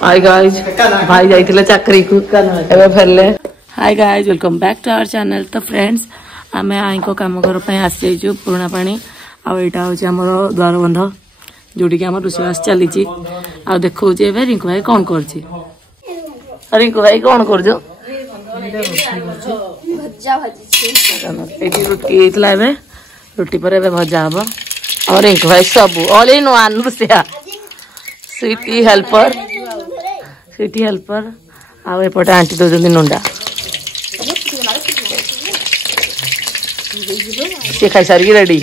Hi guys भाई जाइथिले चाकरी को एबे फेरले। Hi guys welcome back to our channel. तो फ्रेंड्स आमे आई को काम घर पे आसी जाइछु पुराना पानी आ एटा होची हमर द्वार बंध जोडी के हमर रुसवास चली छी आ देखौ जे एबे रिंकू भाई कोन करछि। रिंकू भाई कोन करजो भज्जा भाजी छी एटी रोटी इतला एबे रोटी पर एबे भज्जा हबो और रिंकू भाई सब ऑल इन वन रुसिया स्वीटी हेल्पर आ एपटे आंटी दौरान नंडा सी खाई सारी रेडी।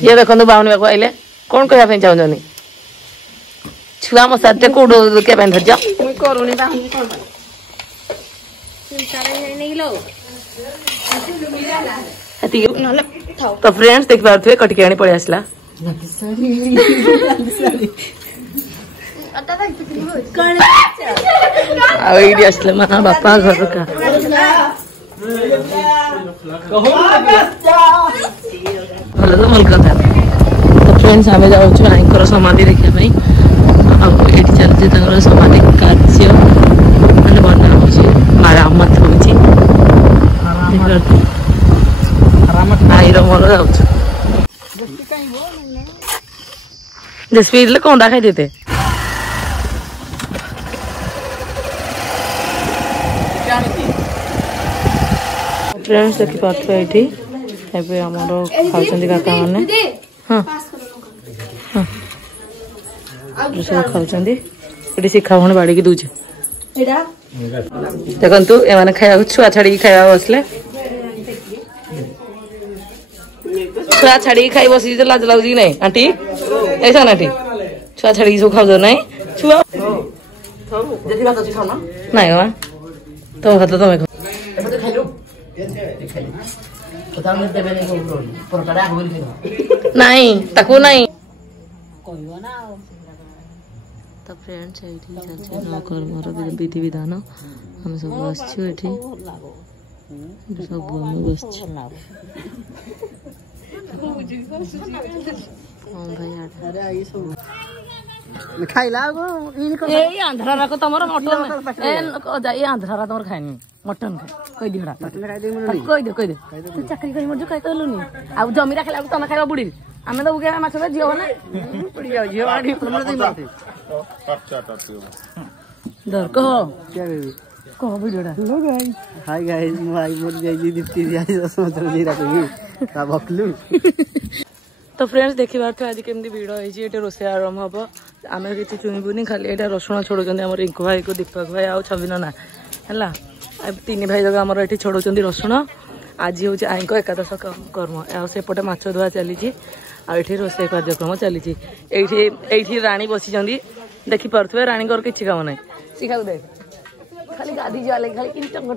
ये देखो बाउनी बाबू आइले कौन कहवा चाहूँ छुआ मो साथ कौट के धरज तो फ्रेंड्स देख पारे कटिके आनी पड़े आसला आसले माँ बापा घर का भल तो भल कथा। तो फ्रेंड्स आम जाऊँ आईकर समाधि देखा ये चलती समाधि कार्य मैंने बना मरामत होईर मोर जा कौन खाई देते फ्रेंड्स देखी पार्थे ये आमर खाऊँ काका मैंने हाँ हाँ सब खाऊँ ये शिखा भण बाड़ी दूचे देखु एम खाया छुआ छाड़ी खाया बसले छुआ छाड़ी खाई बस लाज लगुच कि नहीं आंटी ऐसा ना आंटी छुआ छाड़ी सब खाऊ ना छुआ नाई माँ तुम खा तुम नहीं ताकू नहीं। तो फ्रेंड्स ये चलते नवकर्मर विधि विधान आम सब बसचु ये सब बस खाइला आंध्रा रख तुम मटन ये आंध्रा तुम खाएनी मटन कह दिहड़ा कह दे चाकरी कर मर कह कहलुनी आ जमीरा खाइला तुम खाइबा बुड़ी आमे तो बुके माछ झील ना बुड़ी जाओ झील दर कह वीडियोटा हेलो गाइस हाय गाइस भाई मोर जाई दीप्ति जाई समझ नहीं रखी का बकलु। तो फ्रेंड्स देखि बार आज केमदी भिड़ होई एटे रोसे आरंभ हम आमे किछि चुनिबुनी खाली एटा रसुण छोड़ुचंदी हमर रिंकू भाई को दीपक भाई आ छबिना ना हला तीन भाई जगह आमर ये छोड़ुचंदी रसुण आज हूँ आई को एकादश कर्म आसेपटे माछ धुआ चली आठी रोसे कार्यक्रम चली राणी बसी देखी पारे राणी किसी काम ना शिखा देख खाली गाधी जा खाली कि टंग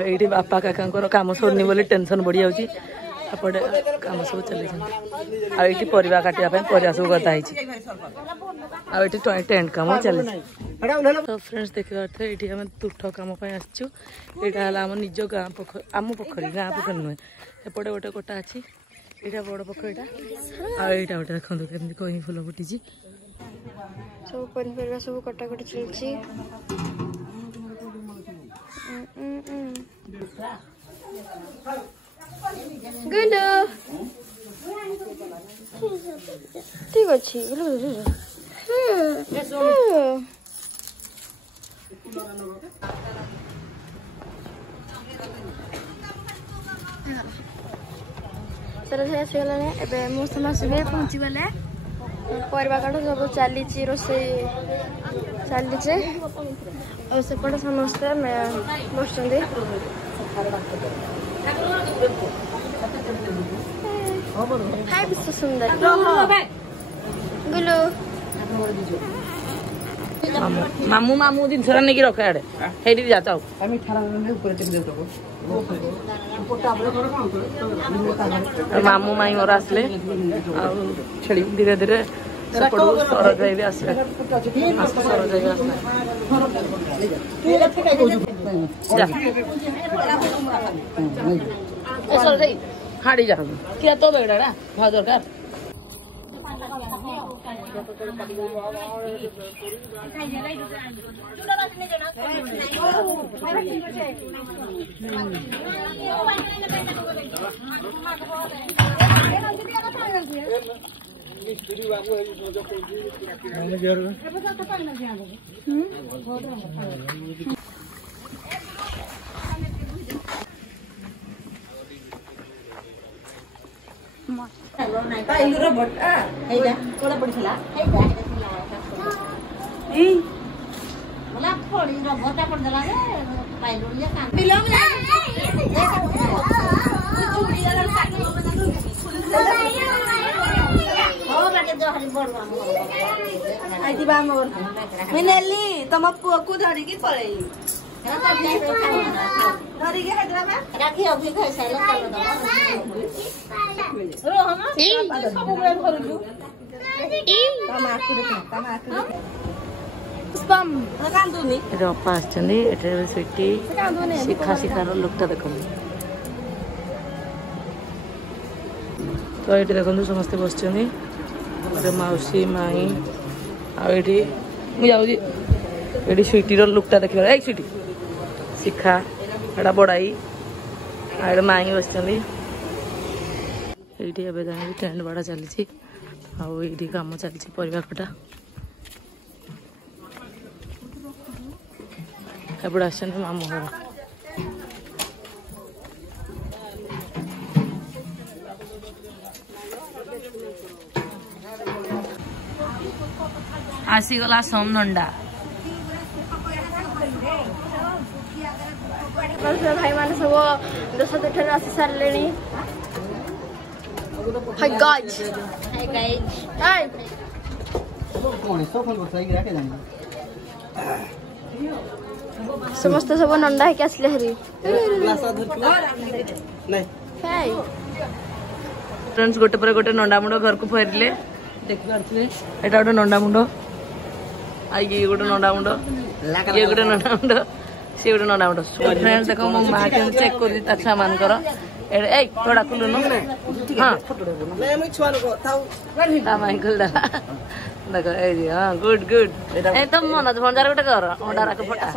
ये बापा काका कम सरनी बोली टेंशन बढ़ी जापटे कम सब चली आईटी परिवा काटापी परिवा सब गदा आईटी टेंट कम चली। तो फ्रेंड्स देखी पारे ये आम तुठ कम आसचु यहाँ आम निज गाँ पोखरी आम पोखरी गाँ पोखरी नुहे एपटे गोटे कोटा अच्छी यहाँ बड़ पोखरीटा आईटा गोटे देखो केमती कहीं फुल फुटी सब पनीपरिया सब कटाकटी चलती ठीक अच्छे मुझे पहुँची गले परिवा काट सब चली रोसे चलीचे और सेपटे समस्ते बस हाय विश्व सुंदर गुलू मामू मामू जिन सारा नहीं रखा है हेडी जाता हूँ मामू माई मोर आसले धीरे धीरे सरज भी आसले हाड़ी जा क्या तो बेड़ा ना भाव दरकार तुम पुआ को धरिकी पड़े अप्पा स्वीटी शिखा शिखार लुकटा देख तो ये देखो समस्ते बस मौसी माई आठी मुझे स्वीटर लुकटा देख स्वीटी शिखा एटा बड़ाई आड़े माई बस ये टेंट बाड़ा चली आईटी कम चली परिवा कटा एपटे आस मामू घर आसीगला सोमनंडा भाई मान सब दश ठार आसी सारे hi guys hi guys hi समस्त सब नंदा है आसले हरी फ्रेंड्स गोटे पर गोटे नंडा मुंड घर को फेरले देखि पारथिले एटा गोटे नंडा मुंड आई ये गोटे नंडा मुंड ये गोटे नंडा मुंड से गोटे नंडा मुंड फ्रेंड्स देखो मो मां के चेक कर दी अच्छा मान कर ए थोड़ा खुलो न हां मैं मैं छुआ को थाउ ता मां खुल दा देखो ए जी हां गुड गुड ए तुम मन भंडार गोटे कर ओडा राख फटा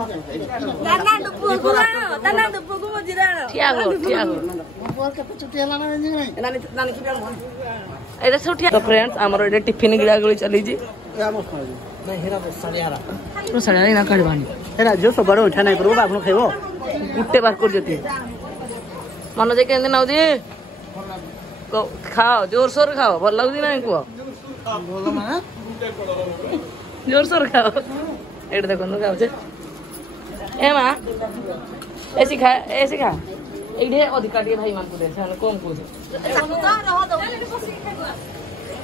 दाना डुप्पू को मजिरा ठिया गो बोल के छुट्टी हला ना नानी नानी की मन ए छुट्टी तो फ्रेंड्स हमर एडे टिफिन गिड़ा गली चली जी नहीं हेरा सड़ियारा तो सड़ियारा ना काढबानी हेरा जो सब बड़ उठा नहीं परबो आपन खाइबो गुट्टे बार कर जती मन जे केंदे नाउ जी खाओ जोर सोर खाओ भल लागुदी ना को बोलो ना जोर सोर खाओ एड देखो न खाओ छे ए मां ऐसी खा एडे अधिका के भाई मान को दे छन कम को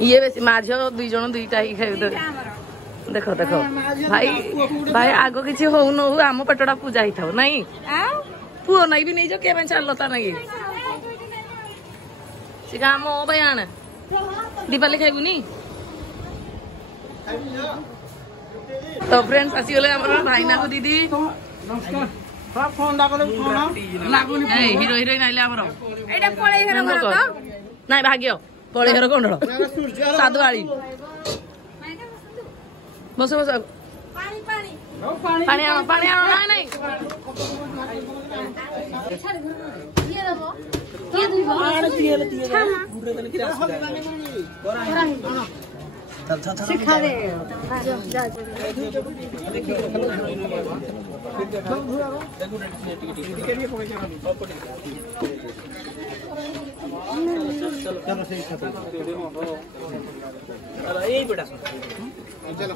ये बेसी माझ दुई जण दुईटा ही खाइ देखो देखो भाई भाई आगो किसी हो न हो आम पेटटा पूजा ही थाओ नहीं पुओ नहीं भी नहीं जो के चलता नहीं सिखा आम भाई आने दीपाली खाइबुनी तो फ्रेंड्स आसीगले हमर भाईना को दीदी नमस्कार सब फोन लागले फोन लागुनी ए हीरो हीरोइन आइले हमर एटा पळे हेर घर तो नहीं भाग्य पळे हेर कोंडळ साधुवाली बस बस पानी पानी पानी आनो नहीं ये रहो ये दुबो बुरे तने किरा सिखा दे जा यही बेटा चलो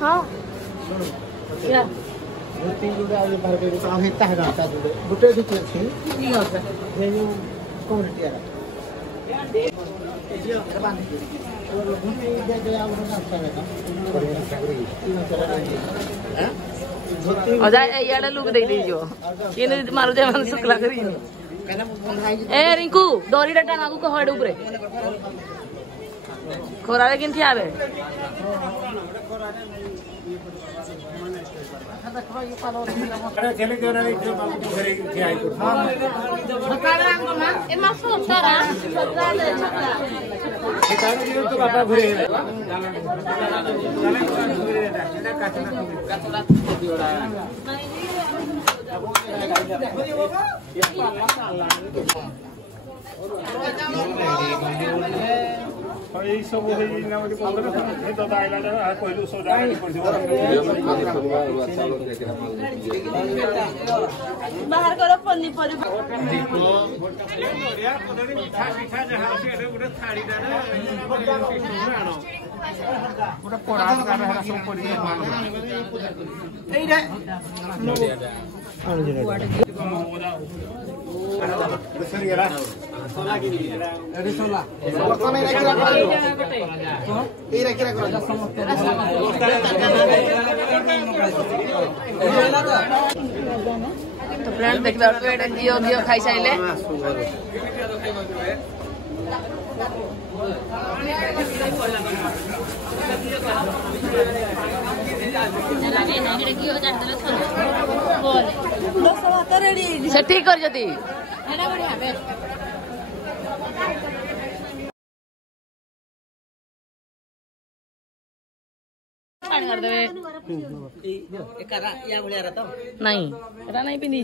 हां क्या तीन जुड़े आगे बाहर के तो हम हिता है गाता जुड़े गुटे भी थे ये होता है ये जो कम्युनिटी है ये बांध के और गुटे दे दे आप लोग अच्छा है हैं अजा याडा लुक दे दीजो ये मारू दे मन शुक्ला करी ए रिंकू दोरी डटा नागू को हड ऊपर खोरा लेकिन थी आवे खेले के वाला जो बाबू घरे के आई को हां छकारा को ना ए मासो छरा छकरा ले छकरा छकारा जी तो बाबा घरे ये सब है ना वाली पंद्रह ये तो दाइला है कोइलू सोडा पड़ जो बाहर करो पन्नी पर बढ़िया पदड़ी मीठा मीठा जहां से गुटे थाड़ी दाना गुटे पोड़ा का रहा सब पड़ी ए रे अरे सोला कौन है रखा ये रखा तो फ्रेंड देख बैठो एटा जियो जियो खाई साइले से ठीक कर जती कर देवे नहीं पिंधी